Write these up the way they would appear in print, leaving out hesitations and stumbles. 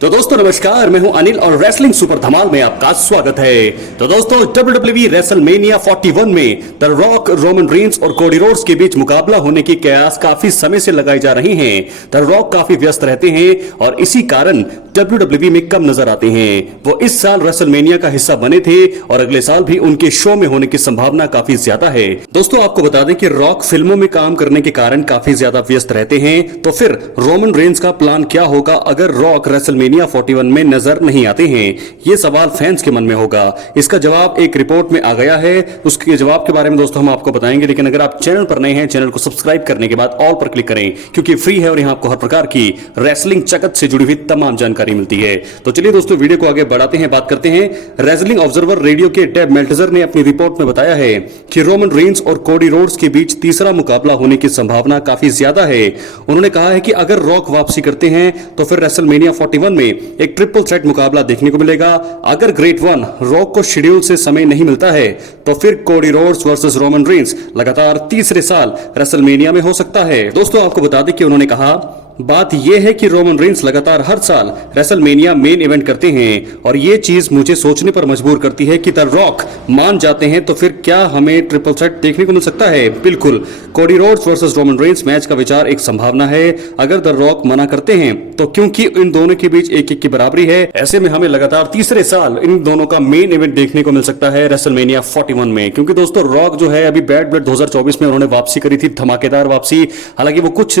तो दोस्तों नमस्कार, मैं हूं अनिल और रेसलिंग सुपर धमाल में आपका स्वागत है। तो दोस्तों WWE रेसलमेनिया 41 में द रॉक, रोमन रेंस और कोडी रोड्स के बीच मुकाबला होने की कयास काफी समय से लगाई जा रही हैं। द रॉक काफी व्यस्त रहते हैं और इसी कारण WWE में कम नजर आते हैं। वो इस साल रेसलमेनिया का हिस्सा बने थे और अगले साल भी उनके शो में होने की संभावना काफी ज्यादा है। दोस्तों आपको बता दें कि रॉक फिल्मों में काम करने के कारण काफी ज्यादा व्यस्त रहते हैं, तो फिर रोमन रेंस का प्लान क्या होगा अगर रॉक रेसलमेनिया 41 में नजर नहीं आते हैं? ये सवाल फैंस के मन में होगा। इसका जवाब एक रिपोर्ट में आ गया है, उसके जवाब के बारे में दोस्तों हम आपको बताएंगे। लेकिन अगर आप चैनल पर नए हैं, चैनल को सब्सक्राइब करने के बाद ऑल पर क्लिक करें, क्योंकि फ्री है और यहां आपको हर प्रकार की रेसलिंग जगत से जुड़ी हुई तमाम जानकारी मिलती है। तो चलिए दोस्तों वीडियो को आगे बढ़ाते हैं, बात करते हैं। रेसलिंग ऑब्जर्वर रेडियो के डेव मेल्टजर ने अपनी रिपोर्ट में बताया है कि रोमन रेंस और कोडी रोड्स के बीच तीसरा मुकाबला होने की संभावना काफी ज्यादा है। उन्होंने कहा है कि अगर रॉक वापसी करते हैं तो फिर रेसलमेनिया 41 में एक ट्रिपल थ्रेट मुकाबला देखने को मिलेगा। अगर ग्रेट वन रॉक को शेड्यूल से समय नहीं मिलता है तो फिर Cody Rhodes versus Roman Reigns लगातार तीसरे साल रेसलमेनिया में हो सकता है। दोस्तों आपको बता दें कि उन्होंने कहा, बात यह है कि रोमन रेंस लगातार हर साल रेसलमेनिया मेन इवेंट करते हैं और यह चीज मुझे सोचने पर मजबूर करती है कि द रॉक मान जाते हैं तो फिर क्या हमें ट्रिपल थ्रेट देखने को मिल सकता है? बिल्कुल, Cody Rhodes versus Roman Reigns match का विचार एक संभावना है अगर द रॉक मना करते हैं तो, क्योंकि इन दोनों के बीच एक एक की बराबरी है। ऐसे में हमें लगातार तीसरे साल इन दोनों का मेन इवेंट देखने को मिल सकता है रेसलमेनिया 41 में। क्योंकि दोस्तों रॉक जो है अभी बैड ब्लड 2024 में उन्होंने वापसी करी थी, धमाकेदार वापसी। हालांकि वो कुछ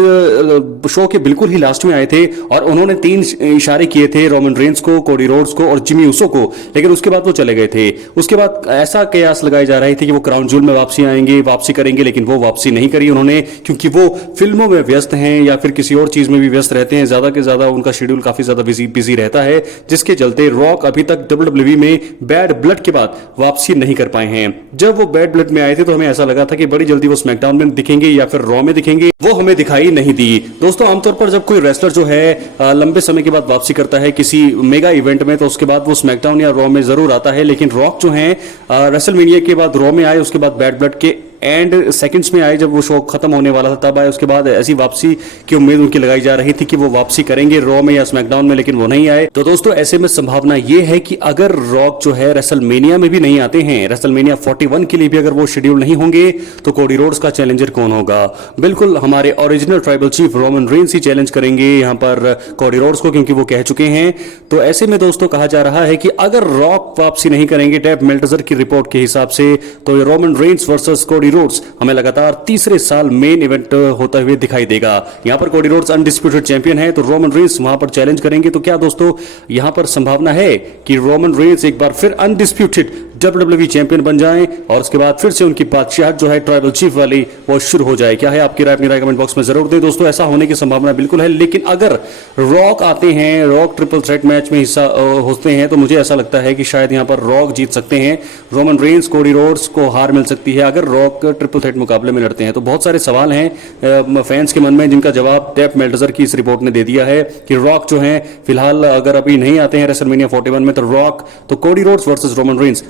शो के बिल्कुल ही लास्ट में आए थे और उन्होंने 3 इशारे किए थे रोमन रेंस को, कोडी रोड्स को और जिमी ऊसो को, लेकिन उसके बाद वो चले गए थे। उसके बाद ऐसा कयास लगाई जा रही थी कि वो क्राउन ज्वेल में वापसी करेंगे, लेकिन वो वापसी नहीं करी उन्होंने, क्योंकि वो फिल्मों में व्यस्त हैं या फिर किसी और चीज में भी व्यस्त रहते हैं। ज्यादा के ज्यादा उनका शेड्यूल काफी ज्यादा बिजी रहता है, जिसके चलते रॉक अभी तक WWE में बैड ब्लड के बाद वापसी नहीं कर पाए हैं। जब वो बैड ब्लड में आए थे तो हमें ऐसा लगा था कि बड़ी जल्दी वो स्मैकडाउन में दिखेंगे या फिर रॉ में दिखेंगे, वो हमें दिखाई नहीं दी। दोस्तों आमतौर पर जब कोई रेसलर जो है लंबे समय के बाद वापसी करता है किसी मेगा इवेंट में, तो उसके बाद वो स्मैकडाउन या रॉ में जरूर आता है। लेकिन रॉक जो है रेसलमेनिया के बाद रॉ में आए, उसके बाद बैड ब्लड के एंड सेकंड्स में आए, जब वो शो खत्म होने वाला था तब आए। उसके बाद ऐसी वापसी की उम्मीद उनकी लगाई जा रही थी कि वो वापसी करेंगे रॉ में या स्मैकडाउन में, लेकिन वो नहीं आए। तो दोस्तों ऐसे में संभावना ये है कि अगर रॉक जो है रेसलमेनिया में भी नहीं आते हैं, रेसलमेनिया 41 के लिए भी अगर वो शेड्यूल नहीं होंगे, तो कोडी रोड्स का चैलेंजर कौन होगा? बिल्कुल हमारे original tribal chief Roman Reigns ही चैलेंज करेंगे यहां पर कोडी रोड्स को, क्योंकि वो कह चुके हैं। तो ऐसे में दोस्तों कहा जा रहा है कि अगर रॉक वापसी नहीं करेंगे डेव मेल्टजर की रिपोर्ट के हिसाब से, तो Roman Reigns versus Cody Rhodes हमें लगातार तीसरे साल मेन इवेंट होता हुए दिखाई देगा। यहां पर कोडी रोड्स अनडिस्प्यूटेड चैंपियन है, तो रोमन रेंस वहां पर चैलेंज करेंगे। तो क्या दोस्तों यहां पर संभावना है कि रोमन रेंस एक बार फिर अनडिस्प्यूटेड WWE चैंपियन बन जाएं और उसके बाद फिर से उनकी बादशाहत जो है ट्राइबल चीफ वाली वो शुरू हो जाए? क्या है आपकी राय? अपनी राय कमेंट बॉक्स में जरूर दें दोस्तों। ऐसा होने की संभावना बिल्कुल है, लेकिन अगर रॉक आते हैं, रॉक ट्रिपल थ्रेट मैच में हिस्सा होते हैं, तो मुझे ऐसा लगता है कि शायद यहां पर रॉक जीत सकते हैं। रोमन रेंस, कोडी रोड्स को हार मिल सकती है अगर रॉक ट्रिपल थ्रेट मुकाबले में लड़ते हैं। तो बहुत सारे सवाल हैं फैंस के मन में, जिनका जवाब डेव मेल्टजर की इस रिपोर्ट ने दे दिया है कि रॉक जो है फिलहाल अगर अभी नहीं आते हैं रेसलमेनिया 41 में, तो रॉक, तो Cody Rhodes versus Roman Reigns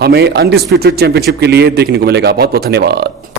हमें अनडिस्प्यूटेड चैंपियनशिप के लिए देखने को मिलेगा। बहुत बहुत धन्यवाद।